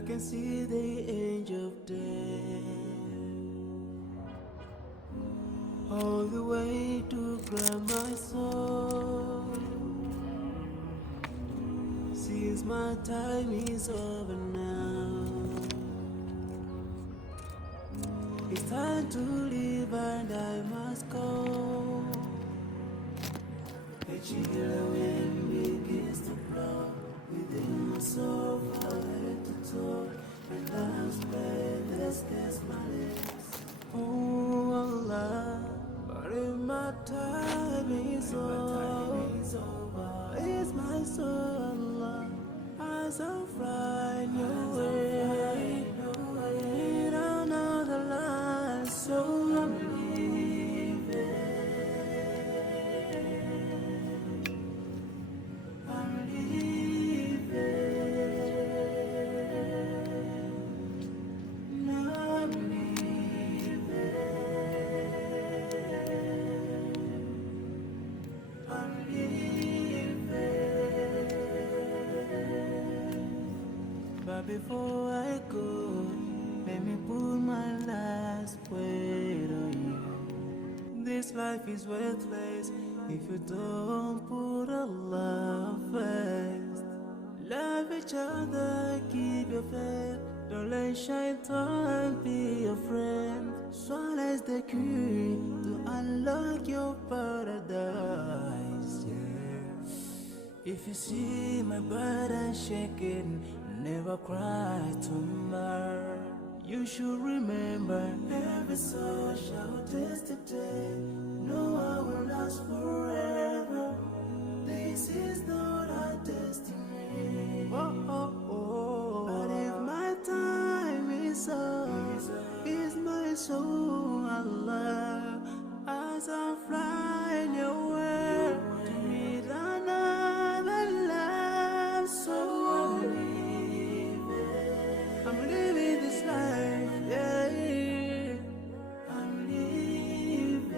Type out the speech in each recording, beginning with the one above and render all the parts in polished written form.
I can see the edge of death all the way to grab my soul. Since my time is over now, it's time to leave and I must go. A chill wind begins to blow within my soul, from head to toe, and I'm breathless, my lips. Oh Allah, but if my time is over, it's my soul, Allah, as I'm flying away, in another land, so I'm leaving. I'm leaving. I'm leaving. I'm leaving. But before I go, let me put my last word on you. This life is worthless if you don't put Allah first. Love each other, keep your faith. Don't let shaitan be your friend. Swallow the key to unlock your paradise. Yeah. If you see my burden shaking, never cry tomorrow. You should remember, every soul shall taste the day. No one will last forever. This is not our destiny. Oh, oh, oh. But if my time is up, is my soul, Allah, as I'm flying away to meet another life. So I'm living this life, yeah. I'm leaving,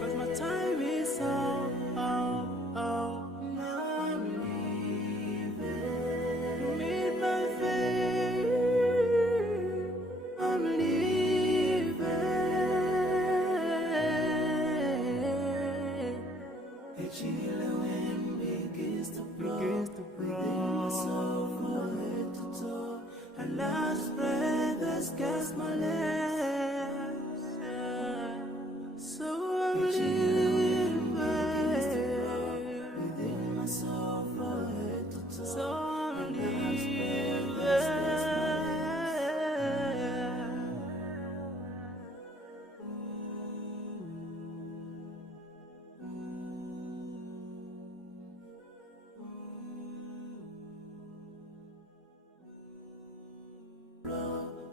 'cause my time is up, oh, oh. Now I'm leaving, meet my fate. I'm leaving. A chill wind begins to blow, within my soul, from head to toe. And last breath has cast my lips. So I'm leaving within my soul, from head to toe. So I'm leaving.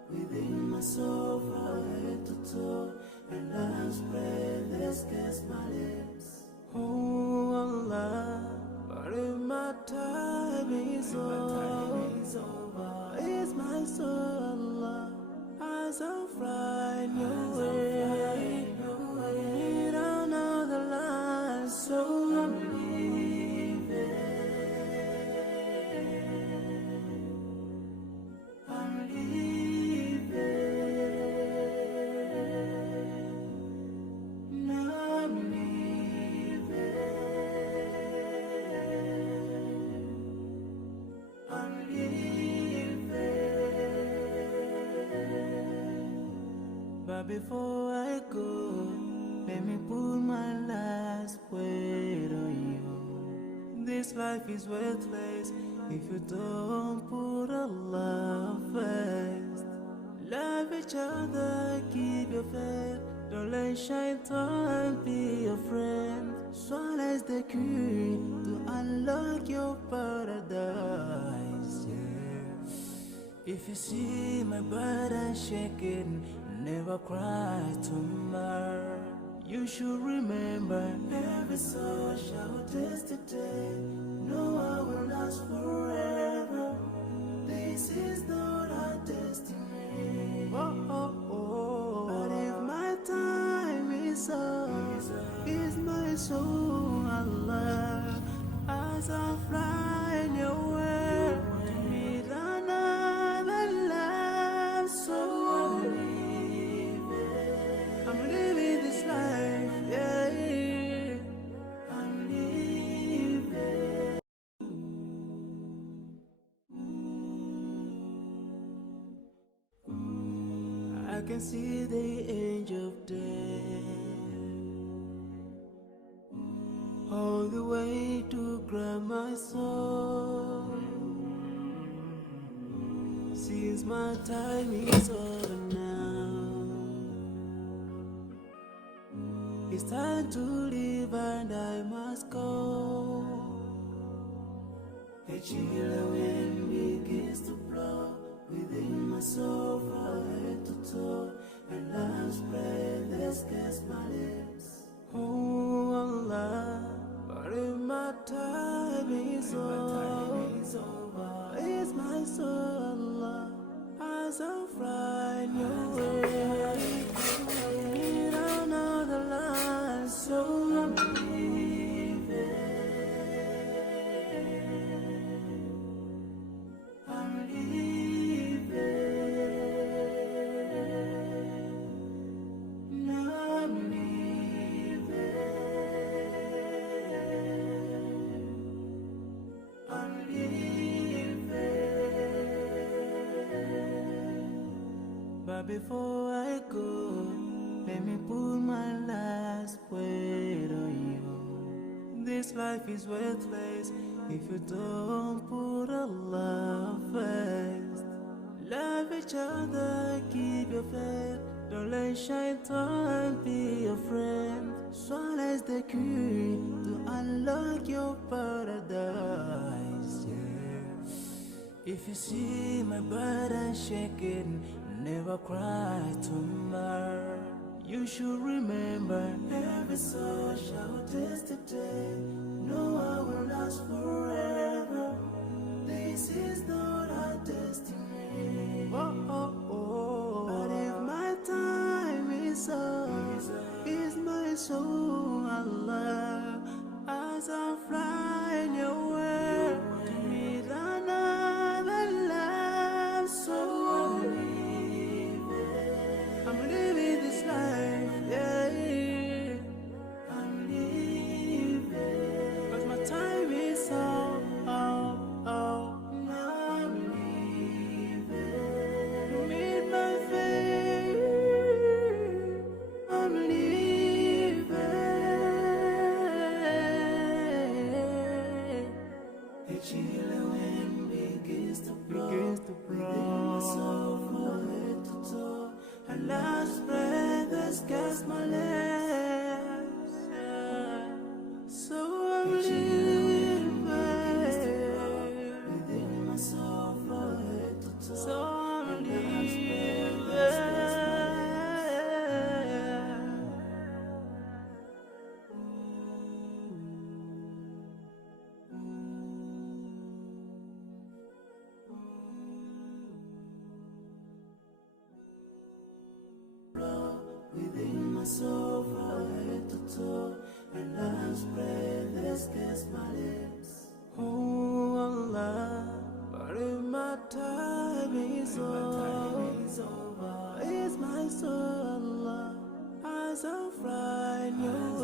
Within my soul, from head to toe, and last breath has cast my lips. Oh Allah, but if my time is over, it's my soul, Allah, as I'm flying away, in another land, so I'm leaving. I'm leaving. I'm leaving. I'm leaving. But before I go, let me put my last word on you. This life is worthless if you don't put Allah first. Love each other, keep your faith. Don't let shaitan be your friend. Swallow the key to unlock your paradise. Yeah. If you see my burden shaking, never cry tomorrow. You should remember, every soul shall taste the day. No one will last forever. This is not our destiny. Oh, oh, oh. But if my time is up, is my soul, Allah, as I'm flying away to meet another can see the edge of death, all the way to grab my soul. Since my time is over now, it's time to leave and I must go. A chill wind begins to blow within my soul from head to toe, and love's breath escapes my lips. Oh Allah, but if my time is over, it's my soul, Allah, as I'm flying away in another land, so I'm leaving. I'm leaving. No, I'm leaving. I'm leaving. But before I go, let me put my last word on you. This life is worthless if you don't put Allah first. Love each other, keep your faith. Don't let shaitan be your friend. Swallow the key to unlock your paradise. Yeah. If you see my burden shaking, never cry tomorrow. You should remember every soul shall taste the day. No, I will last forever. This is not our destiny. Oh, oh, oh. But if my time is up, is my soul, Allah, as I'm flying away to meet another love. So I'm living this life, yeah. I'm living, 'cause my time is up, oh, oh. Now I'm living to meet my fate. I'm living. A chill wind begins to blow, within my soul from head to toe, and last breath escapes my lips. So I'm living within my soul from head to toe. So I'm living. Within my soul from head to toe, and love's breath escapes my lips. Oh Allah, but if my time is over, it's my soul, Allah, as I'm flying away.